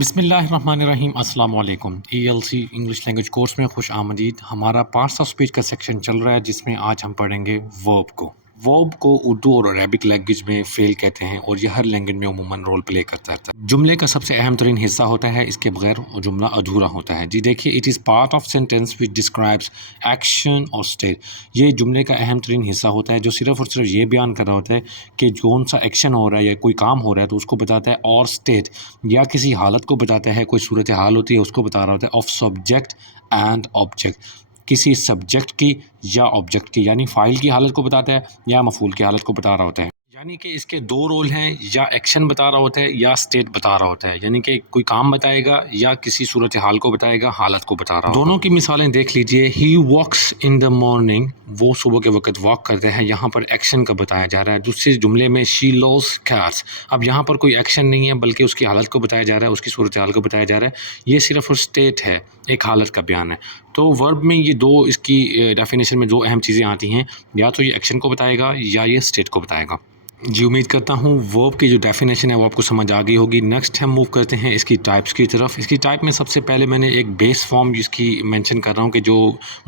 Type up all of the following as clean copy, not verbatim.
बिस्मिल्लाहिर्रहमानिर्रहीम अस्सलाम वालेकुम। ELC इंग्लिश लैंग्वेज कोर्स में खुश आमदीद। हमारा पार्ट्स ऑफ स्पीच का सेक्शन चल रहा है जिसमें आज हम पढ़ेंगे वर्ब को। वर्ब को उर्दू और अरबिक लैंग्वेज में फेल कहते हैं और यह हर लैंग्वेज में उमूमन रोल प्ले करता है। जुमले का सबसे अहम तरीन हिस्सा होता है, इसके बगैर जुमला अधूरा होता है। जी देखिए, it is part of sentence which describes action और स्टेट। ये जुमले का अहम तरीन हिस्सा होता है जो सिर्फ और सिर्फ ये बयान कर रहा होता है कि कौन सा एक्शन हो रहा है या कोई काम हो रहा है तो उसको बताता है, और स्टेट या किसी हालत को बताता है, कोई सूरत हाल होती है उसको बता रहा होता है। ऑफ सब्जेक्ट एंड ऑब्जेक्ट, किसी सब्जेक्ट की या ऑब्जेक्ट की, यानी फ़ाइल की हालत को बताता है या मफ़ूल की हालत को बता रहा होता है। यानी कि इसके दो रोल हैं, या एक्शन बता रहा होता है या स्टेट बता रहा होता है, यानी कि कोई काम बताएगा या किसी सूरत हाल को बताएगा, हालत को बता रहा होगा। दोनों की मिसालें देख लीजिए। ही वॉक्स इन द मॉर्निंग, वो सुबह के वक्त वॉक करते हैं, यहाँ पर एक्शन का बताया जा रहा है। दूसरे जुमले में शी लव्स कैट्स, अब यहाँ पर कोई एक्शन नहीं है बल्कि उसकी हालत को बताया जा रहा है, उसकी सूरत हाल को बताया जा रहा है। ये सिर्फ और स्टेट है, एक हालत का बयान है। तो वर्ब में ये दो, इसकी डेफिनेशन में दो अहम चीज़ें आती हैं, या तो ये एक्शन को बताएगा या ये स्टेट को बताएगा। जी उम्मीद करता हूँ वर्ब की जो डेफिनेशन है वो आपको समझ आ गई होगी। नेक्स्ट हम मूव करते हैं इसकी टाइप्स की तरफ। इसकी टाइप में सबसे पहले मैंने एक बेस फॉर्म जिसकी मेंशन कर रहा हूँ कि जो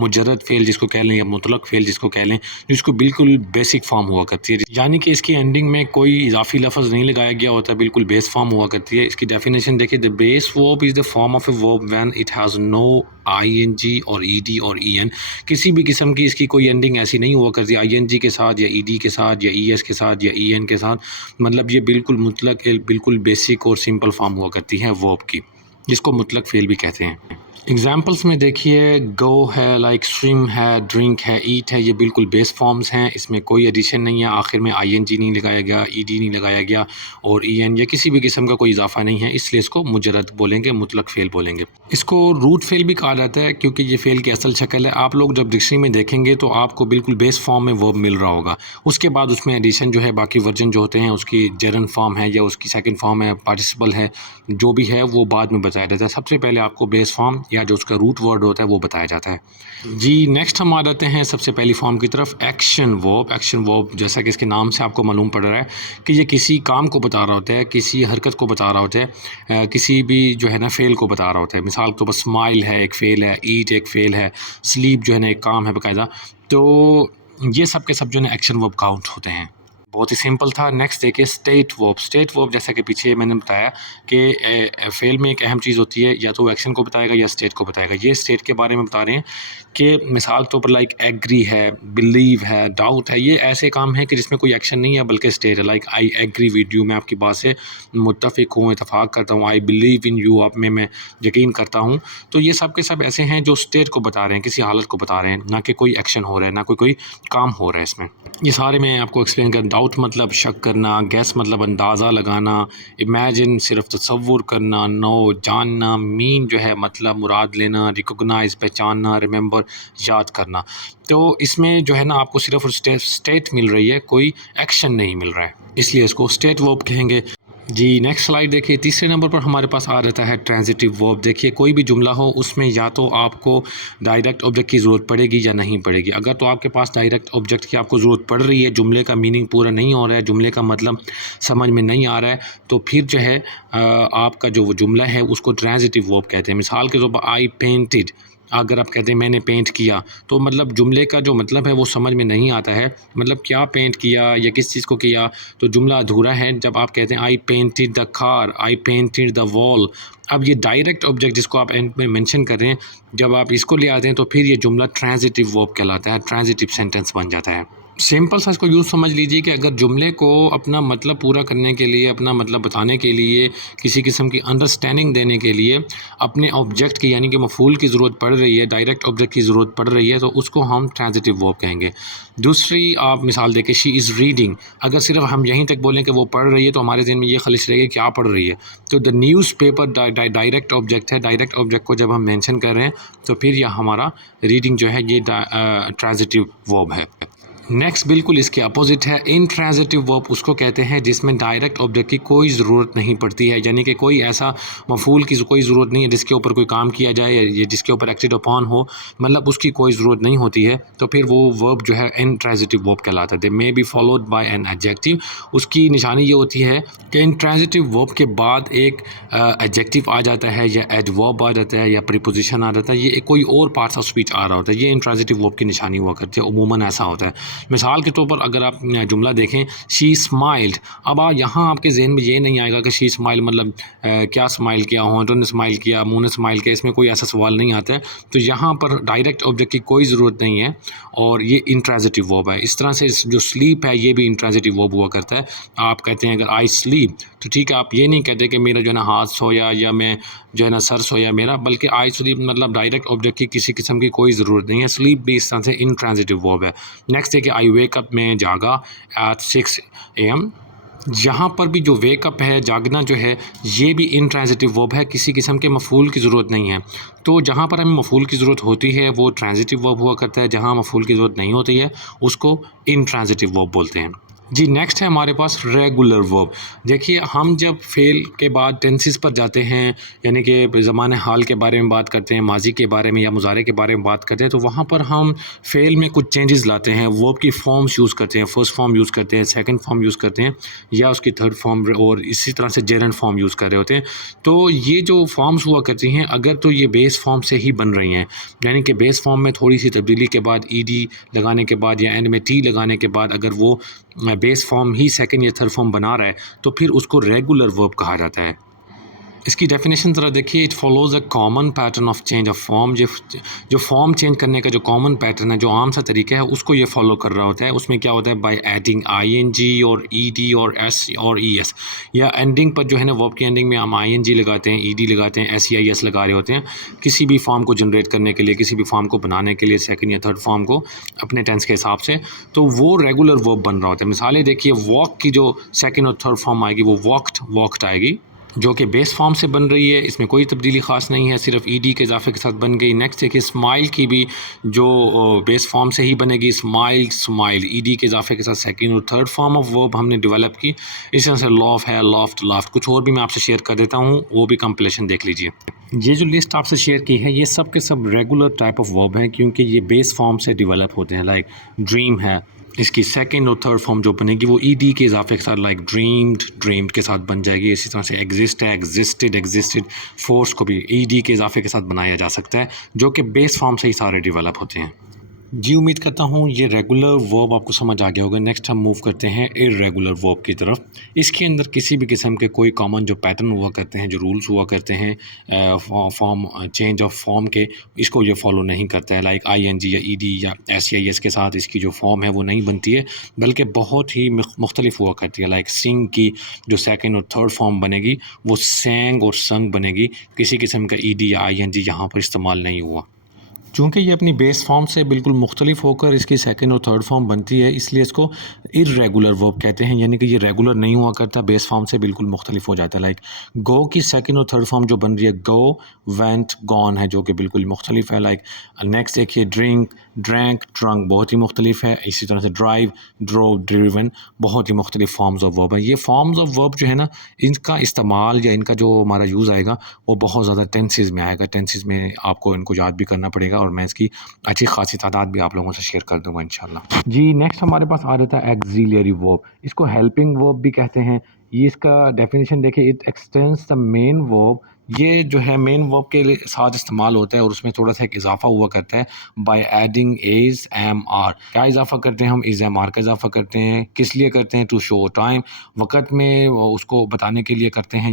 मुजर्रद फेल जिसको कह लें या मुतलक फेल जिसको कह लें, जिसको बिल्कुल बेसिक फॉर्म हुआ करती है, यानी कि इसकी एंडिंग में कोई इजाफी लफ्ज़ नहीं लगाया गया होता, बिल्कुल बेस फॉर्म हुआ करती है। इसकी डेफिनेशन देखिए, the base verb is the form of a verb when it has no ING और ED और EN। किसी भी किस्म की इसकी कोई एंडिंग ऐसी नहीं हुआ करती ING के साथ या ED के साथ या ES के साथ या EN के साथ। मतलब ये बिल्कुल मुतलक, बिल्कुल बेसिक और सिंपल फॉर्म हुआ करती है वर्ब की, जिसको मुतलक फेल भी कहते हैं। एग्जाम्पल्स में देखिए, गो है, लाइक स्विम है, ड्रिंक है, ईट है, ये बिल्कुल बेस फॉर्म्स हैं, इसमें कोई एडिशन नहीं है, आखिर में ING नहीं लगाया गया, ED नहीं लगाया गया और EN या किसी भी किस्म का कोई इजाफा नहीं है, इसलिए इसको मुजरद बोलेंगे, मुतलक फेल बोलेंगे। इसको रूट फेल भी कहा जाता है क्योंकि ये फेल की असल शक्ल है। आप लोग जब डिक्शनरी में देखेंगे तो आपको बिल्कुल बेस फॉर्म में वर्ब मिल रहा होगा, उसके बाद उसमें एडिशन जो है, बाकी वर्जन जो होते हैं उसकी जेरन फॉर्म है या उसकी सेकंड फॉर्म है, पार्टिसिपल है, जो भी है वो बाद में बताया जाता है। सबसे पहले आपको बेस फॉर्म या जो उसका रूट वर्ड होता है वो बताया जाता है। जी नेक्स्ट हम आ जाते हैं सबसे पहली फॉर्म की तरफ, एक्शन वर्ब। एक्शन वर्ब जैसा कि इसके नाम से आपको मालूम पड़ रहा है कि ये किसी काम को बता रहा होता है, किसी हरकत को बता रहा होता है, किसी भी जो है ना फेल को बता रहा होता है। मिसाल के तौर पर स्माइल है एक फेल है, ईट एक फेल है, स्लीप जो है ना एक काम है बाकायदा। तो ये सब के सब जो है ना एक्शन वर्ब काउंट होते हैं। बहुत ही सिंपल था। नेक्स्ट देखिए, स्टेट वर्ब। स्टेट वर्ब जैसा कि पीछे मैंने बताया कि फेल में एक अहम चीज़ होती है, या तो एक्शन को बताएगा या स्टेट को बताएगा। ये स्टेट के बारे में बता रहे हैं कि मिसाल तौर पर लाइक एग्री है, बिलीव है, डाउट है, ये ऐसे काम हैं कि जिसमें कोई एक्शन नहीं है बल्कि स्टेट है। Like I agree with you, मैं आपकी बात से मुत्तफिक हूँ, इतफाक़ करता हूँ। आई बिलीव इन यू, आप में मैं यकीन करता हूँ। तो ये सब के सब ऐसे हैं जो स्टेट को बता रहे हैं, किसी हालत को बता रहे हैं, ना कि कोई एक्शन हो रहा है, ना कोई काम हो रहा है इसमें। ये सारे मैं आपको एक्सप्लेन कर। डाउट मतलब शक करना, गैस मतलब अंदाज़ा लगाना, इमेजिन सिर्फ तसव्वुर करना, नो जानना, मीन जो है मतलब मुराद लेना, रिकॉग्नाइज पहचानना, रिमेंबर याद करना। तो इसमें जो है ना आपको सिर्फ स्टेट मिल रही है, कोई एक्शन नहीं मिल रहा है, इसलिए इसको स्टेट वर्ब कहेंगे। जी नेक्स्ट स्लाइड देखिए, तीसरे नंबर पर हमारे पास आ जाता है ट्रांजिटिव वर्ब। देखिए, कोई भी जुमला हो उसमें या तो आपको डायरेक्ट ऑब्जेक्ट की ज़रूरत पड़ेगी या नहीं पड़ेगी। अगर तो आपके पास डायरेक्ट ऑब्जेक्ट की आपको ज़रूरत पड़ रही है, जुमले का मीनिंग पूरा नहीं हो रहा है, जुमले का मतलब समझ में नहीं आ रहा है, तो फिर जो है आपका जो जुमला है उसको ट्रांजिटिव वर्ब कहते हैं। मिसाल के तौर पर आई पेंटेड, अगर आप कहते हैं मैंने पेंट किया, तो मतलब जुमले का जो मतलब है वो समझ में नहीं आता है, मतलब क्या पेंट किया या किस चीज़ को किया, तो जुमला अधूरा है। जब आप कहते हैं आई painted the car, I painted the wall, अब ये डायरेक्ट ऑब्जेक्ट जिसको आप एंड में मेंशन कर रहे हैं, जब आप इसको ले आते हैं तो फिर ये जुमला ट्रांजिटिव वर्ब कहलाता है, ट्रांजिटिव सेंटेंस बन जाता है। सिंपल सा इसको यूँ समझ लीजिए कि अगर जुमले को अपना मतलब पूरा करने के लिए, अपना मतलब बताने के लिए, किसी किस्म की अंडरस्टैंडिंग देने के लिए अपने ऑब्जेक्ट की यानी कि मफूल की ज़रूरत पड़ रही है, डायरेक्ट ऑब्जेक्ट की ज़रूरत पड़ रही है, तो उसको हम ट्रांजिटिव वर्ब कहेंगे। दूसरी आप मिसाल देखें, शी इज़ रीडिंग। अगर सिर्फ हम यहीं तक बोलें कि वो पढ़ रही है तो हमारे ज़हन में ये खलिश रहेगी क्या पढ़ रही है। तो द न्यूज़पेपर डायरेक्ट ऑब्जेक्ट है, डायरेक्ट ऑब्जेक्ट को जब हम मेंशन कर रहे हैं तो फिर यह हमारा रीडिंग जो है ये ट्रांजिटिव वर्ब है। नेक्स्ट बिल्कुल इसके अपोजिट है इंट्रांजिटिव वर्ब, उसको कहते हैं जिसमें डायरेक्ट ऑब्जेक्ट की कोई ज़रूरत नहीं पड़ती है, यानी कि कोई ऐसा मफूल की कोई ज़रूरत नहीं है जिसके ऊपर कोई काम किया जाए या जिसके ऊपर एक्टेड अपॉन हो, मतलब उसकी कोई ज़रूरत नहीं होती है, तो फिर वो वर्ब जो है इंट्रांजिटिव वर्ब कहलाता है। They may be followed by an adjective. उसकी निशानी ये होती है कि इंट्रांजिटिव वर्ब के बाद एक एडजेक्टिव आ जाता है या एडवर्ब आ जाता है या प्रीपोजिशन आ जाता है, ये कोई और पार्ट्स ऑफ स्पीच आ रहा होता है, ये इंट्रांजिटिव वर्ब की निशानी हुआ करती है, उमूमन ऐसा होता है। मिसाल के तौर पर अगर आप जुमला देखें, शी स्माइल्ड, अब यहाँ आपके जहन में ये नहीं आएगा कि शी स्माइल मतलब क्या स्माइल किया, होंठों ने स्माइल किया, मुंह ने स्माइल किया, इसमें कोई ऐसा सवाल नहीं आता है। तो यहाँ पर डायरेक्ट ऑब्जेक्ट की कोई ज़रूरत नहीं है और ये इंट्रांजिटिव वर्ब है। इस तरह से जो स्लीप है ये भी इंट्रांजिटिव वर्ब हुआ करता है। आप कहते हैं अगर आई स्लीप, तो ठीक है, आप ये नहीं कहते कि मेरा जो है ना हाथ सोया या मैं जो है ना सर सोया मेरा, बल्कि आई स्लीप मतलब डायरेक्ट ऑब्जेक्ट की किसी किस्म की कोई ज़रूरत नहीं है। स्लीप भी इस तरह से इंट्रांजिटिव वर्ब है। नेक्स्ट है कि आई वेक अप, में जागा एट 6 AM। यहाँ पर भी जो वेकअप है, जागना जो है, ये भी इंट्रांजिटिव वर्ब है, किसी किस्म के मफूल की ज़रूरत नहीं है। तो जहाँ पर हमें मफूल की ज़रूरत होती है वो ट्रांजिटिव वर्ब हुआ करता है, जहाँ मफूल की ज़रूरत नहीं होती है उसको इंट्रांजिटिव वर्ब बोलते हैं। जी, नेक्स्ट है हमारे पास रेगुलर वर्ब। देखिए, हम जब फ़ेल के बाद टेंसेस पर जाते हैं, यानी कि ज़माने हाल के बारे में बात करते हैं, माजी के बारे में या मुज़ारे के बारे में बात करते हैं, तो वहाँ पर हम फ़ेल में कुछ चेंजेस लाते हैं, वर्ब की फॉर्म्स यूज़ करते हैं, फर्स्ट फॉर्म यूज़ करते हैं, सेकंड फॉर्म यूज़ करते हैं या उसकी थर्ड फॉर्म, और इसी तरह से जेरेंट फॉर्म यूज़ कर रहे होते हैं। तो ये जो फॉर्म्स हुआ करती हैं, अगर तो ये बेस फॉर्म से ही बन रही हैं, यानी कि बेस फॉर्म में थोड़ी सी तब्दीली के बाद ईडी लगाने के बाद या एंड में टी लगाने के बाद अगर वो बेस फॉर्म ही सेकंड या थर्ड फॉर्म बना रहा है, तो फिर उसको रेगुलर वर्ब कहा जाता है। इसकी डेफिनेशन ज़रा देखिए, it follows a common pattern of change of form. जो फॉर्म चेंज करने का जो कॉमन पैटर्न है, जो आम सा तरीका है, उसको ये फॉलो कर रहा होता है। उसमें क्या होता है, बाय एडिंग आईएनजी और ईडी और एस और ईएस, या एंडिंग पर जो है ना वर्ब की एंडिंग में हम आईएनजी लगाते हैं, ईडी लगाते हैं, एसईआईएस लगा रहे होते हैं किसी भी फॉर्म को जनरेट करने के लिए, किसी भी फॉर्म को बनाने के लिए, सेकंड या थर्ड फॉर्म को अपने टेंस के हिसाब से, तो वो रेगुलर वर्ब बन रहा होता है। मिसालें देखिए, वॉक की जो सेकंड और थर्ड फॉर्म आएगी वो वॉक्ड आएगी, जो कि बेस फॉर्म से बन रही है, इसमें कोई तब्दीली ख़ास नहीं है, सिर्फ ईडी के इजाफे के साथ बन गई। नेक्स्ट है कि स्माइल की भी जो बेस फॉर्म से ही बनेगी, स्माइल ईडी के इजाफे के साथ सेकंड और थर्ड फॉर्म ऑफ वर्ब हमने डेवलप की। इस तरह से लॉफ है, लॉफ्ट, लाफ्ट, कुछ और भी मैं आपसे शेयर कर देता हूँ, वो भी कंप्लेशन देख लीजिए। ये जो लिस्ट आपसे शेयर की है, ये सब के सब रेगुलर टाइप ऑफ वर्ब हैं, क्योंकि ये बेस फॉर्म से डेवलप होते हैं। लाइक ड्रीम है, इसकी सेकंड और थर्ड फॉर्म जो बनेगी वो ईडी के इजाफे के साथ, लाइक ड्रीम्ड के साथ बन जाएगी। इसी तरह से एग्जिस्ट है, एग्जिस्टेड, फोर्स को भी ईडी के इजाफे के साथ बनाया जा सकता है, जो कि बेस फॉर्म से ही सारे डेवलप होते हैं। जी, उम्मीद करता हूँ ये रेगुलर वर्ब आपको समझ आ गया होगा। नेक्स्ट हम मूव करते हैं इर्रेगुलर वर्ब की तरफ। इसके अंदर किसी भी किस्म के कोई कॉमन जो पैटर्न हुआ करते हैं, जो रूल्स हुआ करते हैं फॉर्म चेंज ऑफ फॉर्म के, इसको ये फॉलो नहीं करता है। लाइक आईएनजी या ईडी या एसईआईएस के साथ इसकी जो फॉर्म है वो नहीं बनती है, बल्कि बहुत ही मुख्तलिफ हुआ करती है। लाइक सिंग की जो सेकंड और थर्ड फॉर्म बनेगी वो सेंग और संग बनेगी, किसी किस्म का ईडी या आईएनजी यहाँ पर इस्तेमाल नहीं हुआ। चूँकि ये अपनी बेस फॉर्म से बिल्कुल मुख्तलिफ होकर इसकी सेकंड और थर्ड फॉर्म बनती है, इसलिए इसको इर्रेगुलर वर्ब कहते हैं, यानी कि ये रेगुलर नहीं हुआ करता, बेस फॉर्म से बिल्कुल मुख्तलिफ हो जाता है। लाइक गो की सेकंड और थर्ड फॉर्म जो बन रही है, गो, वेंट, गॉन है, जो कि बिल्कुल मुख्तलिफ है। लाइक नेक्स्ट देखिए, ड्रिंक, ड्रैंक, ट्रंक, बहुत ही मुख्तलिफ है। इसी तरह से ड्राइव, ड्रोव, ड्रिवन, बहुत ही मुख्तलिफ फॉर्म्स ऑफ वर्ब है। ये फॉर्म्स ऑफ वर्ब जो है ना, इनका इस्तेमाल या इनका जो हमारा यूज़ आएगा वो बहुत ज़्यादा टेंसेस में आएगा। टेंसेस में आपको इनको याद भी करना पड़ेगा और मैं इसकी अच्छी खासी तादाद भी आप लोगों से शेयर कर दूंगा इंशाल्लाह। जी, नेक्स्ट हमारे पास आ जाता है एक्सिलियरी वर्ब। इसको हेल्पिंग वर्ब भी कहते हैं। ये इसका डेफिनेशन देखिए, it extends the main verb. ये जो है मेन वर्ब के साथ इस्तेमाल होता है और उसमें थोड़ा सा एक इजाफा हुआ करता है, by adding is am are. क्या इजाफा करते हैं हम, इज एम आर का इजाफा करते हैं। किस लिए करते हैं, टू शो टाइम, वक़्त में उसको बताने के लिए करते हैं,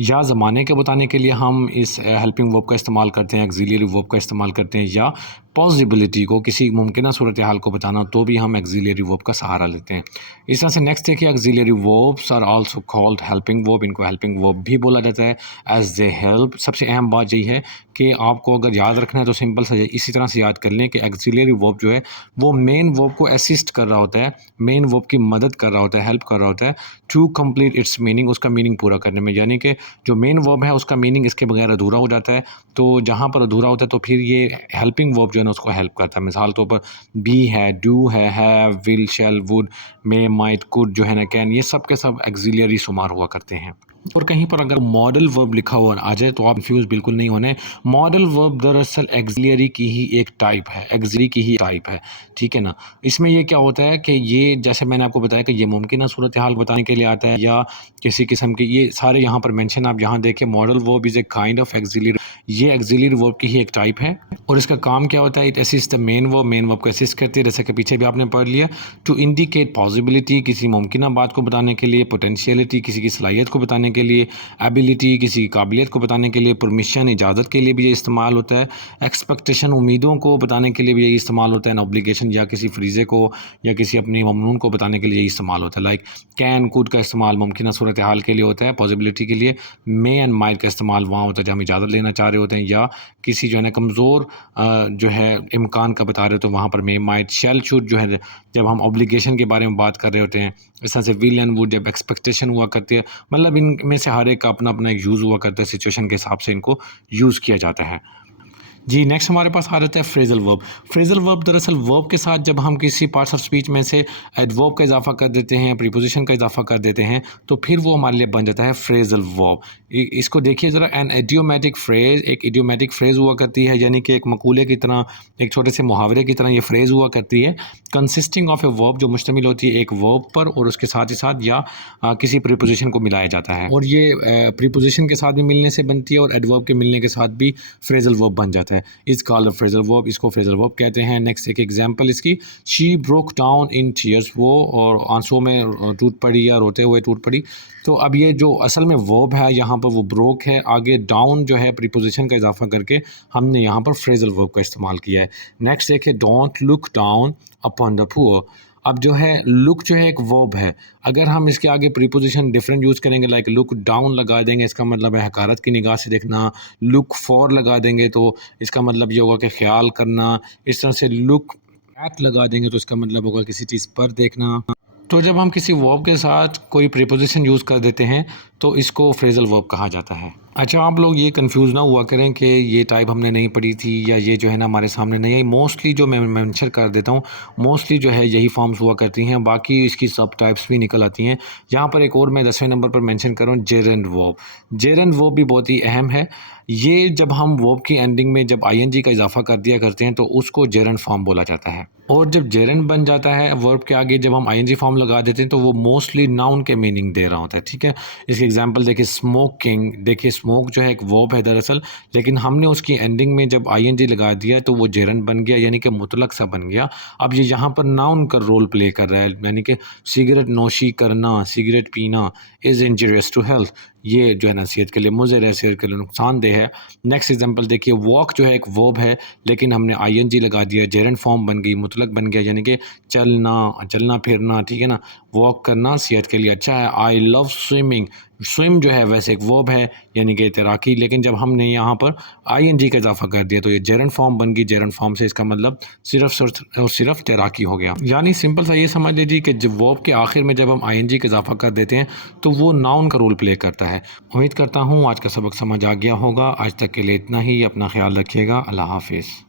या ज़माने के बताने के लिए हम इस हेल्पिंग वर्ब का इस्तेमाल करते हैं, एक्सिलियरी वर्ब का इस्तेमाल करते हैं, या पॉसिबिलिटी को, किसी मुमकिन सूरत हाल को बताना, तो भी हम एक्सिलियरी वर्ब का सहारा लेते हैं। इस तरह से नेक्स्ट देखिए, auxiliary verbs are also called helping verb. इनको हेल्पिंग वर्ब भी बोला जाता है, एज दे हेल्प। सबसे अहम बात यही है कि आपको अगर याद रखना है तो सिंपल सा इसी तरह से याद कर लें कि ऑक्सिलरी वर्ब जो है वो मेन वर्ब को असिस्ट कर रहा होता है, मेन वर्ब की मदद कर रहा होता है, हेल्प कर रहा होता है टू कंप्लीट इट्स मीनिंग, उसका मीनिंग पूरा करने में। यानी कि जो मेन वर्ब है उसका मीनिंग इसके बगैर अधूरा हो जाता है, तो जहाँ पर अधूरा होता है तो फिर ये हेल्पिंग वर्ब जो है ना उसको हेल्प करता है। मिसाल तौर पर बी है, डू है, have, will, shall, would, may, might, could जो है ना, कैन, ये सब के सब ऑक्सिलरी शुमार हुआ करते हैं। और कहीं पर अगर मॉडल वर्ब लिखा हुआ आ जाए तो आप कंफ्यूज बिल्कुल नहीं होने। मॉडल वर्ब दरअसल ऑक्सिलरी की ही एक टाइप है, ऑक्सिलरी की ही टाइप है, ठीक है ना। इसमें ये क्या होता है कि ये जैसे मैंने आपको बताया कि ये मुमकिन सूरत हाल बताने के लिए आता है या किसी किस्म के, ये सारे यहाँ पर मेंशन आप यहाँ देखें, modal verb is a kind of auxiliary, ये ऑक्सिलरी वर्ब की ही एक टाइप है। और इसका काम क्या होता है, it assist the main verb को असिस्ट करती है, जैसे कि पीछे भी आपने पढ़ लिया। टू इंडिकेट पॉसिबिलिटी, किसी मुमकिन बात को बताने के लिए, पोटेंशियलिटी, किसी की सलाहियत को बताने के लिए, एबिलिटी, किसी की काबिलियत को बताने के लिए, परमिशन, इजाज़त के लिए भी ये इस्तेमाल होता है, एक्सपेक्टेशन, उम्मीदों को बताने के लिए भी ये इस्तेमाल होता है, ऑब्लिगेशन या किसी फ्रीज़े को या किसी अपनी ममनून को बताने के लिए इस्तेमाल होता है। लाइक कैन, कुड का इस्तेमाल मुमकिन सूरत हाल के लिए होता है, पॉसिबिलिटी के लिए। मे एंड माइट का इस्तेमाल वहाँ होता है जब हम इजाज़त लेना चाह रहे होते हैं या किसी जो है ना कमज़ोर जो है इम्कान का बता रहे हो तो वहाँ पर मे, माइट। शैल, शुड जो है जब हम ऑब्लिगेशन के बारे में बात कर रहे होते हैं। इस तरह से विल एंड वुड जब एक्सपेक्टेशन हुआ करती है। मतलब इनमें से हर एक का अपना अपना एक यूज़ हुआ करता है, सिचुएशन के हिसाब से इनको यूज़ किया जाता है। जी, नेक्स्ट हमारे पास आ जाता है फ्रेजल वर्ब। फ्रेजल वर्ब दरअसल वर्ब के साथ जब हम किसी पार्ट्स ऑफ स्पीच में से एडवर्ब का इजाफा कर देते हैं, प्रीपोजिशन का इजाफा कर देते हैं, तो फिर वो हमारे लिए बन जाता है फ्रेजल वर्ब। इसको देखिए ज़रा, एन इडियोमेटिक फ्रेज, एक इडियोमेटिक फ्रेज हुआ करती है, यानी कि एक मकूले की तरह, एक छोटे से मुहावरे की तरह ये फ्रेज हुआ करती है, कंसिस्टिंग ऑफ ए वर्ब, जो मुश्तमिल होती है एक वर्ब पर और उसके साथ ही साथ या किसी प्रीपोजिशन को मिलाया जाता है। और ये प्रीपोजिशन के साथ भी मिलने से बनती है और एडवर्ब के मिलने के साथ भी फ्रेजल वर्ब बन जाता है। इस कॉल्ड फ्रेजल वर्ब, इसको फ्रेजल वर्ब कहते हैं। नेक्स्ट एक एग्जांपल इसकी, she broke down in tears, वो और आंसुओं में टूट पड़ी या रोते हुए टूट पड़ी। तो अब ये जो असल में वर्ब है यहाँ पर वो ब्रोक है, आगे डाउन जो है प्रीपोजिशन का इजाफा करके हमने यहाँ पर फ्रेजल वर्ब का इस्तेमाल किया है। नेक्स्ट एक है, don't look down upon the poor. अब जो है लुक जो है एक वर्ब है, अगर हम इसके आगे प्रीपोजिशन डिफरेंट यूज़ करेंगे, लाइक लुक डाउन लगा देंगे, इसका मतलब है हकारत की निगाह से देखना। लुक फॉर लगा देंगे तो इसका मतलब ये होगा कि ख्याल करना। इस तरह से लुक एट लगा देंगे तो इसका मतलब होगा किसी चीज़ पर देखना। तो जब हम किसी वर्ब के साथ कोई प्रीपोजिशन यूज़ कर देते हैं तो इसको फ्रेजल वर्ब कहा जाता है। अच्छा, आप लोग ये कंफ्यूज ना हुआ करें कि ये टाइप हमने नहीं पढ़ी थी या ये जो है ना हमारे सामने नहीं आई। मोस्टली जो मैं मेंशन कर देता हूँ, मोस्टली जो है यही फॉर्म्स हुआ करती हैं, बाकी इसकी सब टाइप्स भी निकल आती हैं। यहाँ पर एक और मैं 10वें नंबर पर मेंशन कर रहा हूँ, जेरेंड वर्ब। जेरेंड वर्ब भी बहुत ही अहम है। ये जब हम वर्ब की एंडिंग में जब आईएनजी का इजाफा कर दिया करते हैं तो उसको जेरेंड फॉर्म बोला जाता है। और जब जेरेंड बन जाता है वर्ब के आगे जब हम आईएनजी फॉर्म लगा देते हैं तो वो मोस्टली नाउन के मीनिंग दे रहा होता है, ठीक है। इसकी एग्जांपल देखिए, स्मोकिंग। देखिए स्मोक जो है एक वर्ब है दरअसल, लेकिन हमने उसकी एंडिंग में जब आईएनजी लगा दिया तो वो जेरेंड बन गया, यानी कि मुतलक सा बन गया। अब ये यहाँ पर नाउन का रोल प्ले कर रहा है, यानी कि सिगरेट नोशी करना, सिगरेट पीना इज़ इंजरियस टू हेल्थ, ये जो है ना सेहत के लिए मुज़र है, सेहत के लिए नुकसानदेह है। नेक्स्ट एग्जांपल देखिए, वॉक जो है एक वर्ब है लेकिन हमने आईएनजी लगा दिया, जेरेंड फॉर्म बन गई, मुतलक बन गया, यानी कि चलना फिरना, ठीक है ना। वॉक करना सेहत के लिए अच्छा है। आई लव स्विमिंग, स्विम जो है वैसे एक वर्ब है यानी कि तैराकी, लेकिन जब हमने यहाँ पर आईएनजी का इजाफा कर दिया तो ये जेरेंड फॉर्म बन गई। जेरेंड फॉर्म से इसका मतलब सिर्फ और सिर्फ तैराकी हो गया। यानी सिंपल सा ये समझ लीजिए कि जब वर्ब के आखिर में जब हम आईएनजी का इजाफा कर देते हैं तो वो नाउन का रोल प्ले करता है। उम्मीद करता हूँ आज का सबक समझ आ गया होगा। आज तक के लिए इतना ही। अपना ख्याल रखिएगा। अल्लाह हाफिज़।